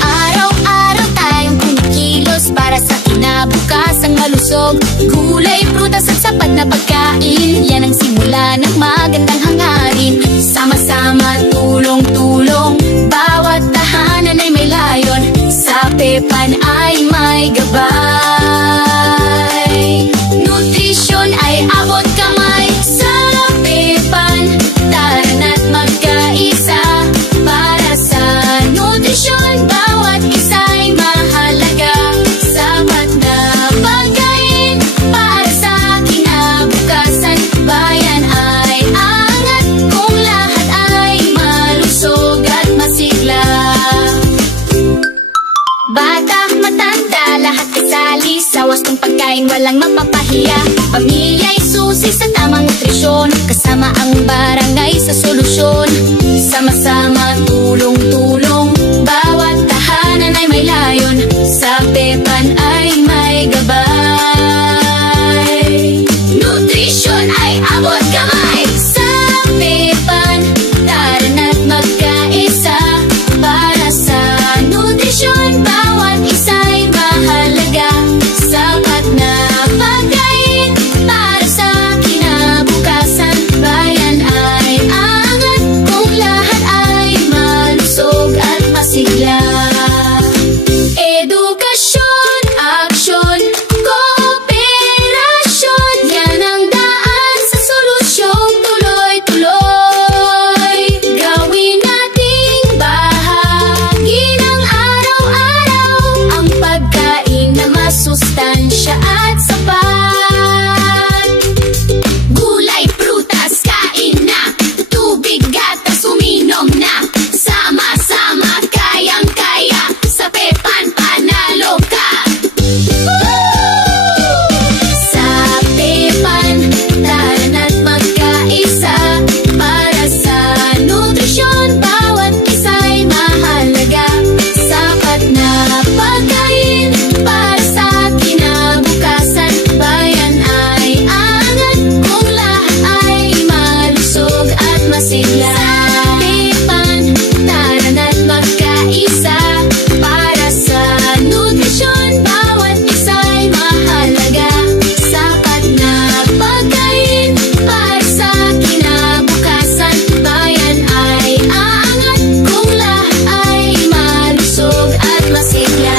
Araw-araw tayong kumikilos para sa kinabukasang malusog. Gulay, prutas at sapat na pagkain, yan ang simula ng magandang hangarin. Sama-sama, tulong-tulong, bawat tahanan ay may layon. Sa Pepan ay may gabay. Nutrisyon ay abot kamay. Sa Pepan, tara na't magkaisa. Para sa nutrisyon, bawat isa'y mahalaga. Sapat na pagkain para sa kinabukasan. Bayan ay angat kung lahat ay malusog at masigla. Bata, matanda, lahat kasali sa wastong pagkain, walang mapapahiya. Pamilya'y susi sa tamang nutrisyon, kasama ang barangay sa solusyon. Sama-sama, tulong-tulong, bawat tahanan ay may layon. Sa Pepan ay may gabay. Nutrisyon ay abot kamay. Sa Pepan, tara na't magkaisa. Para sa nutrisyon, bawat isa'y mahalaga. Sapat na pagkain para sa kinabukasan. Bayan ay angat kung lahat ay malusog at masigla. Edukasyon, aksyon, kooperasyon, yan ang daan sa solusyon. Tuloy-tuloy, gawin nating bahagi ng araw-araw ang pagkain na masustansya at sapat. Gulay, prutas, kain na, tubig, gatas, uminom na. Sama-sama, kayang-kaya, sa Pepan panalo ka. Sa Pepan, tara na't magkaisa. Para sa nutrisyon, bawat isa'y mahalaga. Sapat na pagkain para sa kinabukasan. Bayan ay angat kung lahat ay malusog at masigla. Sa Pepan, tara na't magkaisa. Para sa nutrisyon, bawat isa'y mahalaga. Sapat na pagkain para sa kinabukasan. Bayan ay aangat kung lahat ay malusog at masigla.